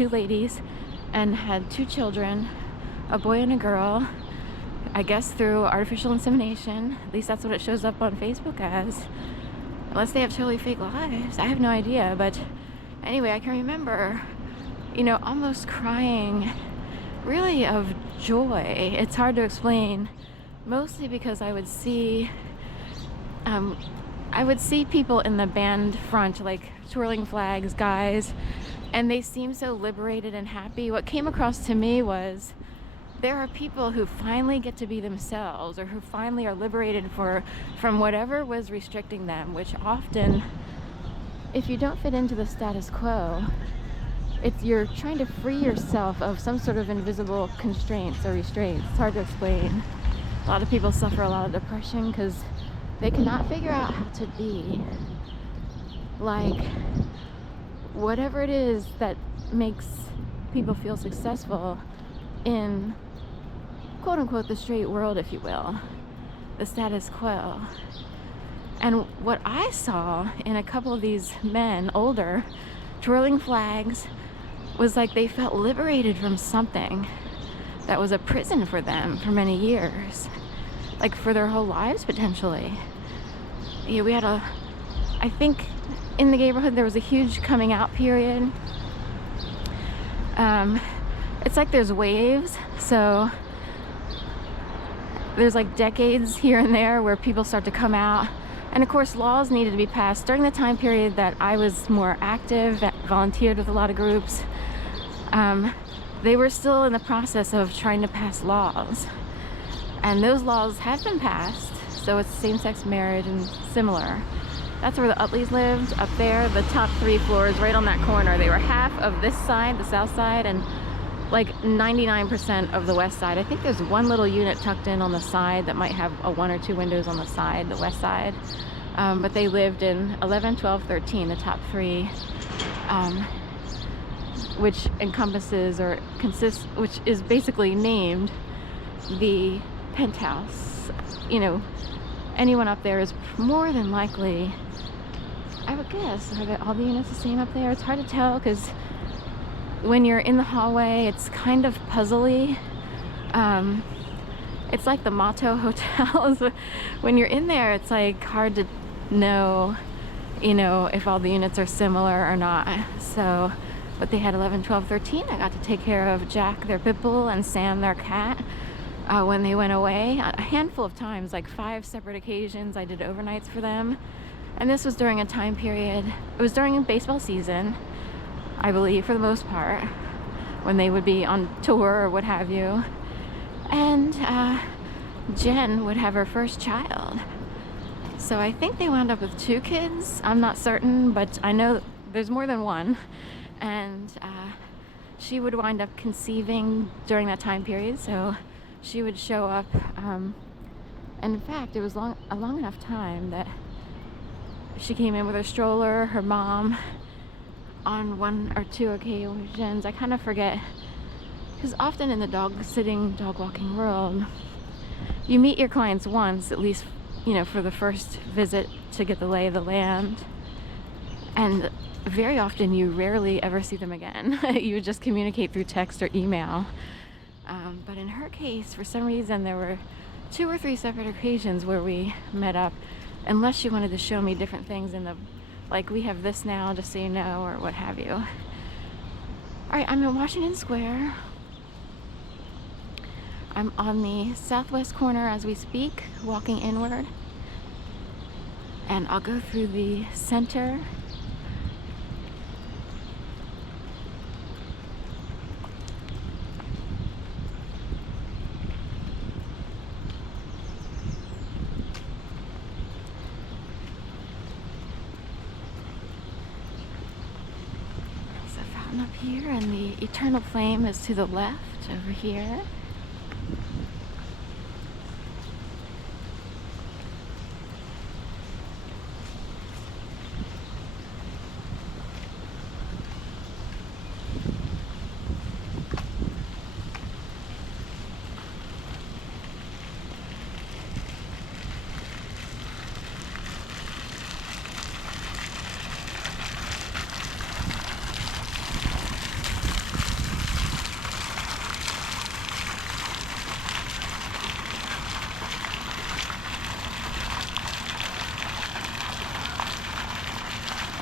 two ladies and had two children, a boy and a girl, I guess through artificial insemination. At least that's what it shows up on Facebook as. Unless they have totally fake lives. I have no idea. But anyway, I can remember, you know, almost crying really of joy. It's hard to explain, mostly because I would see people in the band front, like twirling flags, guys, and they seemed so liberated and happy. What came across to me was there are people who finally get to be themselves, or who finally are liberated from whatever was restricting them, which often, if you don't fit into the status quo, you're trying to free yourself of some sort of invisible constraints or restraints. It's hard to explain. A lot of people suffer a lot of depression because they cannot figure out how to be like whatever it is that makes people feel successful in quote unquote the straight world, if you will, the status quo. And what I saw in a couple of these men, older, twirling flags, was like they felt liberated from something that was a prison for them for many years, like for their whole lives potentially. Yeah, we had I think in the neighborhood there was a huge coming out period. It's like there's waves, so there's like decades here and there where people start to come out, and of course laws needed to be passed during the time period that I was more active, that volunteered with a lot of groups. They were still in the process of trying to pass laws, and those laws have been passed, so it's same-sex marriage and similar. That's where the Utleys lived, up there, the top 3 floors right on that corner. They were half of this side, the south side, and like 99% of the west side. I think there's one little unit tucked in on the side that might have 1 or 2 windows on the side, the west side. But they lived in 11, 12, 13, the top 3, which encompasses or consists, which is basically named the penthouse. You know, anyone up there is more than likely, I would guess, are all the units the same up there? It's hard to tell because when you're in the hallway, it's kind of puzzly. It's like the Motto hotels. When you're in there, it's like hard to know, you know, if all the units are similar or not. So, but they had 11, 12, 13. I got to take care of Jack, their pit bull, and Sam, their cat, when they went away. A handful of times, like 5 separate occasions, I did overnights for them. And this was during a time period, it was during baseball season, I believe, for the most part, when they would be on tour or what have you. And Jen would have her first child. So I think they wound up with 2 kids. I'm not certain, but I know there's more than one. And she would wind up conceiving during that time period, so she would show up. And in fact, it was a long enough time that she came in with her stroller, her mom, on 1 or 2 occasions. I kind of forget, because often in the dog walking world, you meet your clients once, at least, you know, for the first visit to get the lay of the land, and very often you rarely ever see them again. You just communicate through text or email. But in her case, for some reason, there were 2 or 3 separate occasions where we met up, unless she wanted to show me different things in the, like, we have this now, just so you know, or what have you. All right, I'm in Washington Square. I'm on the southwest corner as we speak, walking inward. And I'll go through the center. Up here, and the eternal flame is to the left over here.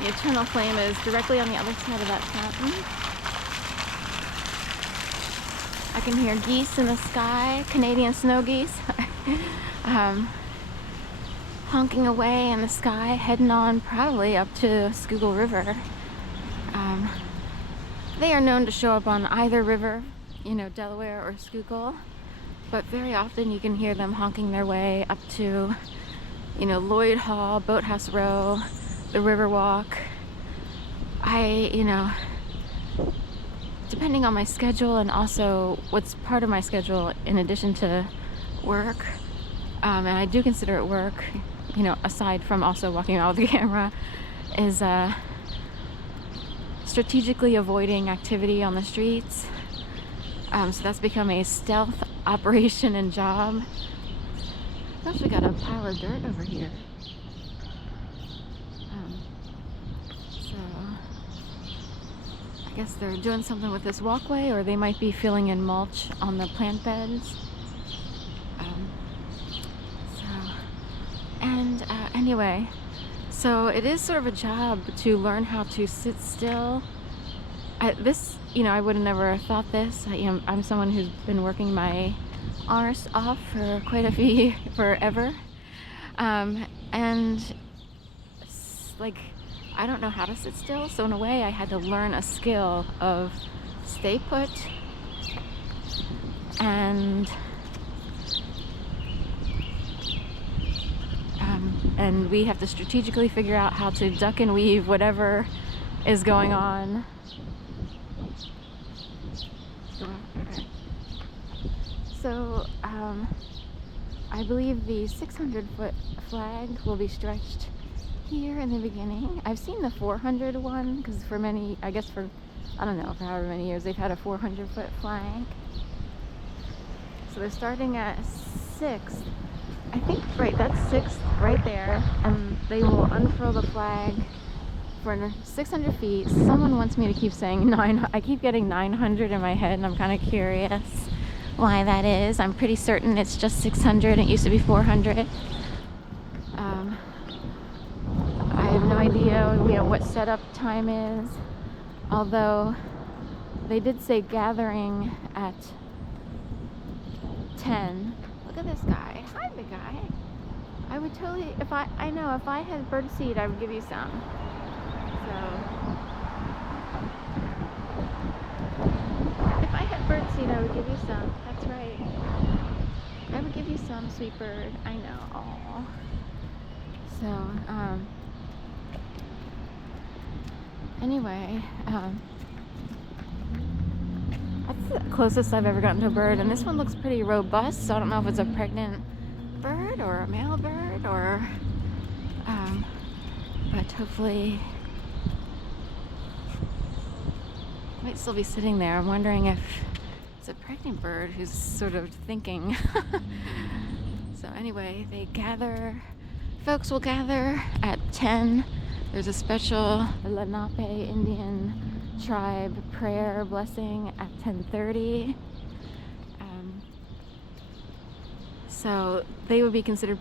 eternal flame is directly on the other side of that fountain. I can hear geese in the sky, Canadian snow geese, honking away in the sky, heading on probably up to Schuylkill River. They are known to show up on either river, you know, Delaware or Schuylkill, but very often you can hear them honking their way up to, you know, Lloyd Hall, Boathouse Row, the Riverwalk. You know, depending on my schedule and also what's part of my schedule in addition to work, and I do consider it work, you know, aside from also walking around with the camera, is strategically avoiding activity on the streets. So that's become a stealth operation and job. I've actually got a pile of dirt over here. So I guess they're doing something with this walkway, or they might be filling in mulch on the plant beds. Anyway, so it is sort of a job to learn how to sit still. You know, I would have never thought this. I'm someone who's been working my arse off for quite a few years, forever. And like, I don't know how to sit still, so in a way I had to learn a skill of stay put and we have to strategically figure out how to duck and weave whatever is going on. So I believe the 600-foot flag will be stretched here in the beginning. I've seen the 400 one because for many, I guess for, I don't know, for however many years they've had a 400-foot flag. So they're starting at 6th. I think, right, that's 6th right there, and they will unfurl the flag for 600 feet. Someone wants me to keep saying 9. I keep getting 900 in my head, and I'm kind of curious why that is. I'm pretty certain it's just 600. It used to be 400. I have no idea, you know, what setup time is, although they did say gathering at 10. Look at this guy. Hi, big guy. I would totally, if I had birdseed, I would give you some. So, if I had birdseed, I would give you some. That's right. I would give you some, sweet bird. I know. Aww. So, anyway, that's the closest I've ever gotten to a bird, and this one looks pretty robust, so I don't know if it's a pregnant bird or a male bird, or but hopefully it might still be sitting there. I'm wondering if it's a pregnant bird who's sort of thinking. So anyway, folks will gather at 10. There's a special Lenape Indian tribe prayer blessing at 10:30. So they would be considered